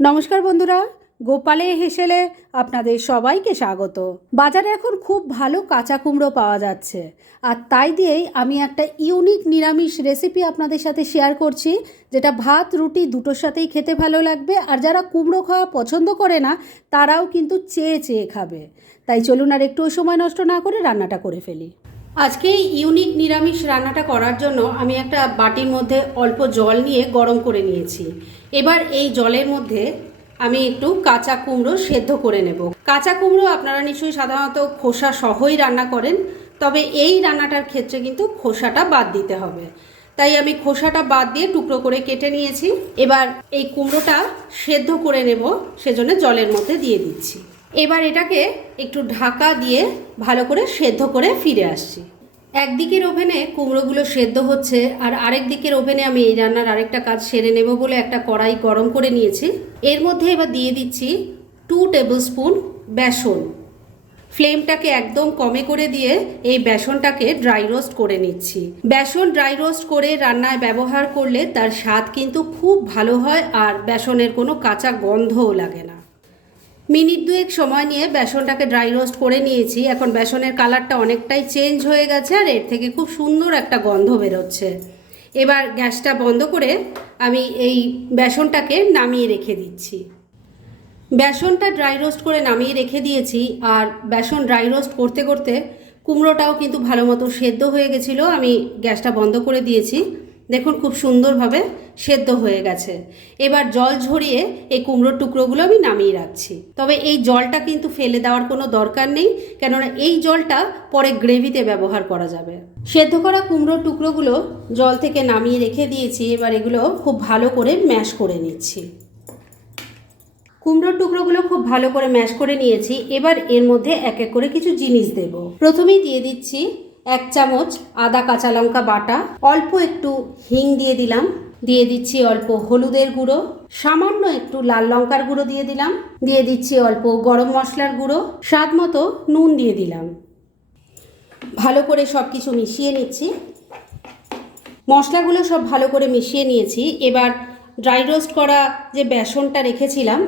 নমস্কার বন্ধুরা, গোপালে হেসেলে আপনাদের সবাইকে স্বাগত। বাজারে এখন খুব ভালো কাঁচা কুমড়ো পাওয়া যাচ্ছে। আর তাই দিয়েই আমি একটা ইউনিক নিরামিষ রেসিপি আপনাদের সাথে শেয়ার করছি, যেটা ভাত, রুটি দুটোর সাথেই খেতে ভালো লাগবে। আর যারা কুমড়ো খাওয়া পছন্দ করে না, তারাও কিন্তু চেয়ে চেয়ে খাবে। তাই চলুন আর একটু সময় নষ্ট না করে রান্নাটা করে ফেলি। আজকে ইউনিক নিরামিষ রান্নাটা করার জন্য আমি একটা বাটির মধ্যে অল্প জল নিয়ে গরম করে নিয়েছি। এবার এই জলের মধ্যে আমি একটু কাঁচা কুমড়ো সেদ্ধ করে নেব। কাঁচা কুমড়ো আপনারা নিশ্চয়ই সাধারণত খোসা সহই রান্না করেন, তবে এই রান্নাটার ক্ষেত্রে কিন্তু খোসাটা বাদ দিতে হবে। তাই আমি খোসাটা বাদ দিয়ে টুকরো করে কেটে নিয়েছি। এবার এই কুমড়োটা সেদ্ধ করে নেব, সেজন্য জলের মধ্যে দিয়ে দিচ্ছি। এবার এটাকে একটু ঢাকা দিয়ে ভালো করে সেদ্ধ করে ফিরে আসছি। একদিকের ওভেনে কুমড়োগুলো সেদ্ধ হচ্ছে আর আরেক দিকের ওভেনে আমি এই রান্নার আরেকটা কাজ সেরে নেব বলে একটা কড়াই গরম করে নিয়েছি। এর মধ্যে এবার দিয়ে দিচ্ছি টু টেবিল স্পুন বেসন। ফ্লেমটাকে একদম কমে করে দিয়ে এই বেসনটাকে ড্রাই রোস্ট করে নিচ্ছি। বেসন ড্রাই রোস্ট করে রান্নায় ব্যবহার করলে তার স্বাদ কিন্তু খুব ভালো হয় আর বেসনের কোনো কাঁচা গন্ধও লাগে না। মিনিট দুয়েক সময় নিয়ে বেসনটাকে ড্রাই রোস্ট করে নিয়েছি। এখন বেসনের কালারটা অনেকটাই চেঞ্জ হয়ে গেছে আর এর থেকে খুব সুন্দর একটা গন্ধ বেরোচ্ছে। এবার গ্যাসটা বন্ধ করে আমি এই বেসনটাকে নামিয়ে রেখে দিচ্ছি। বেসনটা ড্রাই রোস্ট করে নামিয়ে রেখে দিয়েছি আর বেসন ড্রাই রোস্ট করতে করতে কুমড়োটাও কিন্তু ভালো মতো সেদ্ধ হয়ে গেছিল। আমি গ্যাসটা বন্ধ করে দিয়েছি। দেখুন খুব সুন্দরভাবে সেদ্ধ হয়ে গেছে। এবার জল ঝরিয়ে এই কুমড়োর টুকরোগুলো আমি নামিয়ে রাখছি। তবে এই জলটা কিন্তু ফেলে দেওয়ার কোনো দরকার নেই, কেননা এই জলটা পরে গ্রেভিতে ব্যবহার করা যাবে। সেদ্ধ করা কুমড়োর টুকরোগুলো জল থেকে নামিয়ে রেখে দিয়েছি, এবার এগুলো খুব ভালো করে ম্যাশ করে নিচ্ছি। কুমড়োর টুকরোগুলো খুব ভালো করে ম্যাশ করে নিয়েছি, এবার এর মধ্যে এক এক করে কিছু জিনিস দেব। প্রথমেই দিয়ে দিচ্ছি এক চামচ আদা কাঁচা লঙ্কা বাটা, অল্প একটু হিং দিয়ে দিলাম। দিয়ে দিচ্ছি অল্প হলুদের গুঁড়ো, সামান্য একটু লাল লঙ্কার গুঁড়ো দিয়ে দিলাম। দিয়ে দিচ্ছি অল্প গরম মশলার গুঁড়ো, স্বাদ মতো নুন দিয়ে দিলাম। ভালো করে সব কিছু মিশিয়ে নিচ্ছি। মশলাগুলো সব ভালো করে মিশিয়ে নিয়েছি। এবার ড্রাই রোস্ট করা যে বেসনটা রেখেছিলাম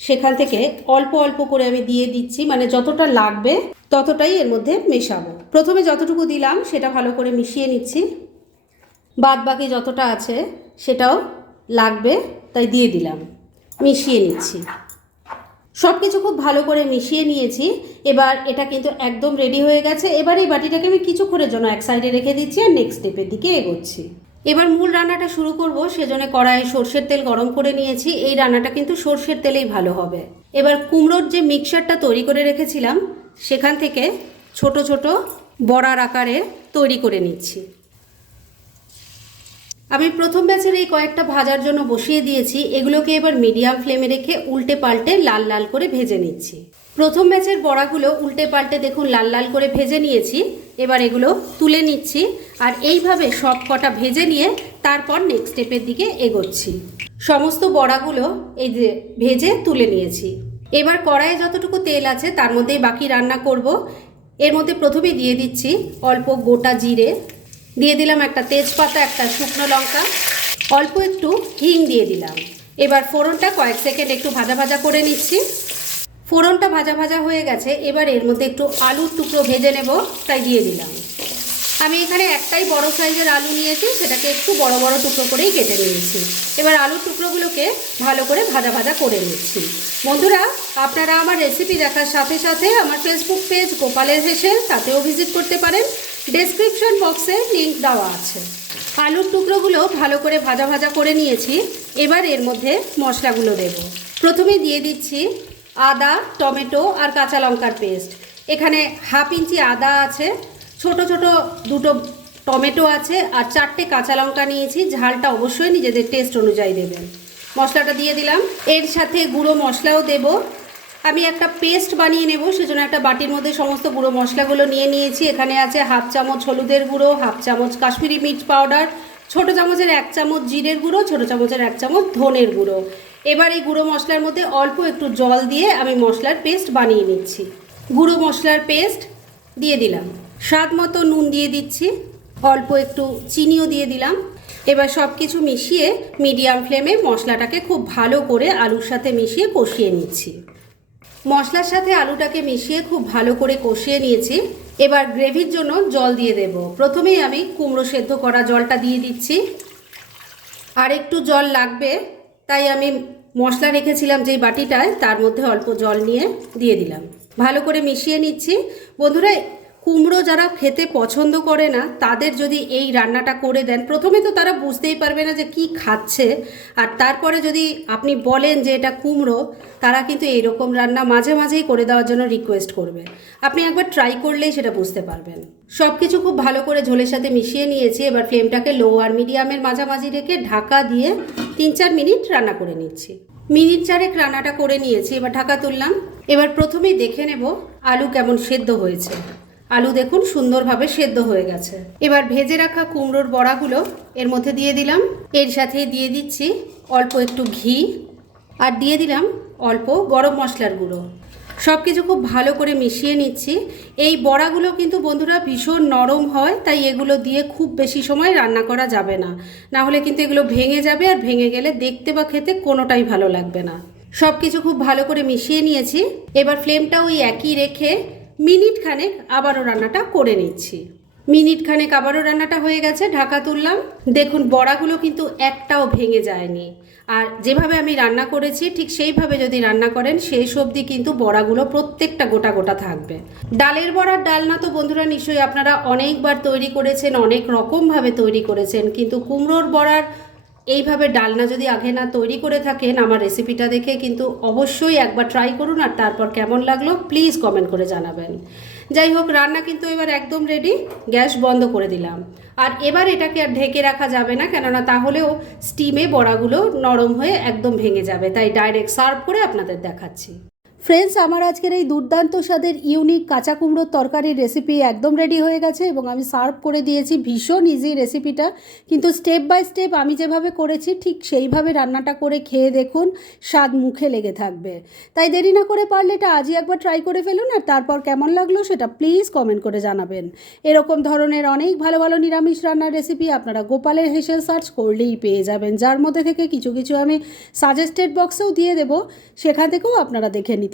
সেখান থেকে অল্প অল্প করে আমি দিয়ে দিচ্ছি মানে যতটা লাগবে ততটাই এর মধ্যে মেশাবো। প্রথমে যতটুকু দিলাম সেটা ভালো করে মিশিয়ে নিচ্ছি। বাদ বাকি যতটা আছে সেটাও লাগবে, তাই দিয়ে দিলাম। মিশিয়ে নিচ্ছি। সব কিছু খুব ভালো করে মিশিয়ে নিয়েছি। এবার এটা কিন্তু একদম রেডি হয়ে গেছে। এবার এই বাটিটাকে আমি কিছুক্ষণের জন্য এক সাইডে রেখে দিচ্ছি আর নেক্সট স্টেপের দিকে এগোচ্ছি। এবার মূল রান্নাটা শুরু করব, সেজন্য কড়াইয়ে সর্ষের তেল গরম করে নিয়েছি। এই রান্নাটা কিন্তু সর্ষের তেলেই ভালো হবে। এবার কুমড়োর যে মিক্সারটা তৈরি করে রেখেছিলাম, সেখান থেকে ছোট ছোট বড়ার আকারে তৈরি করে নিচ্ছি। আমি প্রথম ব্যাচের এই কয়েকটা ভাজার জন্য বসিয়ে দিয়েছি। এগুলোকে এবার মিডিয়াম ফ্লেমে রেখে উল্টে পাল্টে লাল লাল করে ভেজে নিচ্ছি। প্রথম ব্যাচের বড়াগুলো উল্টে পাল্টে দেখুন লাল লাল করে ভেজে নিয়েছি। এবার এগুলো তুলে নিচ্ছি আর এইভাবে সব কটা ভেজে নিয়ে তারপর নেক্সট স্টেপের দিকে এগোচ্ছি। সমস্ত বড়াগুলো এই যে ভেজে তুলে নিয়েছি। এবার কড়াইয়ে যতটুকু তেল আছে তার মধ্যেই বাকি রান্না করব। এর মধ্যে প্রথমে দিয়ে দিচ্ছি অল্প গোটা জিরে দিয়ে দিলাম একটা তেজপাতা, একটা শুকনো লঙ্কা। অল্প একটু হিং দিয়ে দিলাম। এবার ফোড়নটা কয়েক সেকেন্ড একটু ভাজা ভাজা করে নিচ্ছি। ফোড়নটা ভাজা ভাজা হয়ে গেছে, এবার এর মধ্যে একটু আলুর টুকরো ভেজে নেব, তাই দিয়ে দিলাম। আমি এখানে একটাই বড় সাইজের আলু নিয়েছি, সেটাকে একটু বড় বড় টুকরো করেই কেটে নিয়েছি। এবার আলুর টুকরোগুলোকে ভালো করে ভাজা ভাজা করে নিচ্ছি। বন্ধুরা, আপনারা আমার রেসিপি দেখার সাথে সাথে আমার ফেসবুক পেজ গোপালের হেসে, তাতেও ভিজিট করতে পারেন। ডেসক্রিপশন বক্সে লিঙ্ক দেওয়া আছে। আলুর টুকরোগুলো ভালো করে ভাজা ভাজা করে নিয়েছি। এবার এর মধ্যে মশলাগুলো দেব। প্রথমে দিয়ে দিচ্ছি আদা, টমেটো আর কাঁচা লঙ্কার পেস্ট। এখানে হাফ ইঞ্চি আদা আছে, ছোট ছোট দুটো টমেটো আছে আর চারটে কাঁচা লঙ্কা নিয়েছি। ঝালটা অবশ্যই নিজেদের টেস্ট অনুযায়ী দেবেন। মশলাটা দিয়ে দিলাম। এর সাথে গুঁড়ো মশলাও দেব। আমি একটা পেস্ট বানিয়ে নেব, সেজন্য একটা বাটির মধ্যে সমস্ত গুঁড়ো মশলাগুলো নিয়ে নিয়েছি। এখানে আছে হাফ চামচ হলুদের গুঁড়ো, হাফ চামচ কাশ্মীরি মির্চ পাউডার, ছোট চামচের এক চামচ জিরের গুঁড়ো, ছোট চামচের এক চামচ ধনের গুঁড়ো। এবার এই গুঁড়ো মশলার মধ্যে অল্প একটু জল দিয়ে আমি মশলার পেস্ট বানিয়ে নিচ্ছি। গুঁড়ো মশলার পেস্ট দিয়ে দিলাম। স্বাদ মতো নুন দিয়ে দিচ্ছি, অল্প একটু চিনিও দিয়ে দিলাম। এবার সব কিছু মিশিয়ে মিডিয়াম ফ্লেমে মশলাটাকে খুব ভালো করে আলুর সাথে মিশিয়ে কষিয়ে নিচ্ছি। মশলার সাথে আলুটাকে মিশিয়ে খুব ভালো করে কষিয়ে নিয়েছি। এবার গ্রেভির জন্য জল দিয়ে দেব। প্রথমেই আমি কুমড়ো সেদ্ধ করা জলটা দিয়ে দিচ্ছি। আর একটু জল লাগবে, তাই আমি মশলা রেখেছিলাম যেই বাটিটায়, তার মধ্যে অল্প জল নিয়ে দিয়ে দিলাম। ভালো করে মিশিয়ে নিচ্ছি। বন্ধুরা কুমড়ো যারা খেতে পছন্দ করে না, তাদের যদি এই রান্নাটা করে দেন, প্রথমে তো তারা বুঝতেই পারবে না যে কি খাচ্ছে। আর তারপরে যদি আপনি বলেন যে এটা কুমড়ো, তারা কিন্তু এইরকম রান্না মাঝে মাঝেই করে দেওয়ার জন্য রিকোয়েস্ট করবে। আপনি একবার ট্রাই করলেই সেটা বুঝতে পারবেন। সব কিছু খুব ভালো করে ঝোলের সাথে মিশিয়ে নিয়েছি, এবার ফ্লেমটাকে লো আর মিডিয়ামের মাঝামাঝি রেখে ঢাকা দিয়ে তিন চার মিনিট রান্না করে নিচ্ছি। মিনিট চারেক রান্নাটা করে নিয়েছি, এবার ঢাকা তুললাম। এবার প্রথমেই দেখে নেব আলু কেমন সেদ্ধ হয়েছে। আলু দেখুন সুন্দরভাবে সেদ্ধ হয়ে গেছে। এবার ভেজে রাখা কুমড়োর বড়াগুলো এর মধ্যে দিয়ে দিলাম। এর সাথে দিয়ে দিচ্ছি অল্প একটু ঘি আর দিয়ে দিলাম অল্প গরম মশলার গুঁড়ো। সব কিছু খুব ভালো করে মিশিয়ে নিচ্ছি। এই বড়াগুলো কিন্তু বন্ধুরা ভীষণ নরম হয়, তাই এগুলো দিয়ে খুব বেশি সময় রান্না করা যাবে না। না হলে কিন্তু এগুলো ভেঙে যাবে আর ভেঙে গেলে দেখতে বা খেতে কোনোটাই ভালো লাগবে না। সব কিছু খুব ভালো করে মিশিয়ে নিয়েছি। এবার ফ্লেমটা ওই একই রেখে মিনিট খানেক আবারও রান্নাটা করে নিচ্ছি। মিনিট খানেক আবারও রান্নাটা হয়ে গেছে, ঢাকা তুললাম। দেখুন, বড়াগুলো কিন্তু একটাও ভেঙে যায়নি। আর যেভাবে আমি রান্না করেছি, ঠিক সেইভাবে যদি রান্না করেন সেই সবজি কিন্তু বড়াগুলো প্রত্যেকটা গোটা গোটা থাকবে। ডালের বড়ার ডালনা তো বন্ধুরা নিশ্চয়ই আপনারা অনেকবার তৈরি করেছেন, অনেক রকমভাবে তৈরি করেছেন, কিন্তু কুমড়োর বড়ার এইভাবে ডালনা যদি আগে না তৈরি করে থাকেন আমার রেসিপিটা দেখে কিন্তু অবশ্যই একবার ট্রাই করুন আর তারপর কেমন লাগল প্লিজ কমেন্ট করে জানাবেন। যাই হোক, রান্না কিন্তু এবার একদম রেডি গ্যাস বন্ধ করে দিলাম। আর এবার এটাকে আর ঢেকে রাখা যাবে না, কেননা তাহলেও স্টিমে বড়াগুলো নরম হয়ে একদম ভেঙে যাবে। তাই ডাইরেক্ট সার্ভ করে আপনাদের দেখাচ্ছি। ফ্রেন্ডস আমার আজকের এই দুর্দান্ত স্বাদের ইউনিক কাঁচা কুমড়োর তরকারির রেসিপি একদম রেডি হয়ে গেছে এবং আমি সার্ভ করে দিয়েছি ভীষণ ইজি রেসিপিটা কিন্তু স্টেপ বাই স্টেপ আমি যেভাবে করেছি, ঠিক সেইভাবে রান্নাটা করে খেয়ে দেখুন, স্বাদ মুখে লেগে থাকবে। তাই দেরি না করে পারলে এটা আজই একবার ট্রাই করে ফেলুন আর তারপর কেমন লাগল সেটা প্লিজ কমেন্ট করে জানাবেন। এরকম ধরনের অনেক ভালো ভালো নিরামিষ রান্নার রেসিপি আপনারা গোপালের হেসেল সার্চ করলেই পেয়ে যাবেন। যার মধ্যে থেকে কিছু কিছু আমি সাজেস্টেড বক্সেও দিয়ে দেবো, সেখান থেকেও আপনারা দেখে নিতে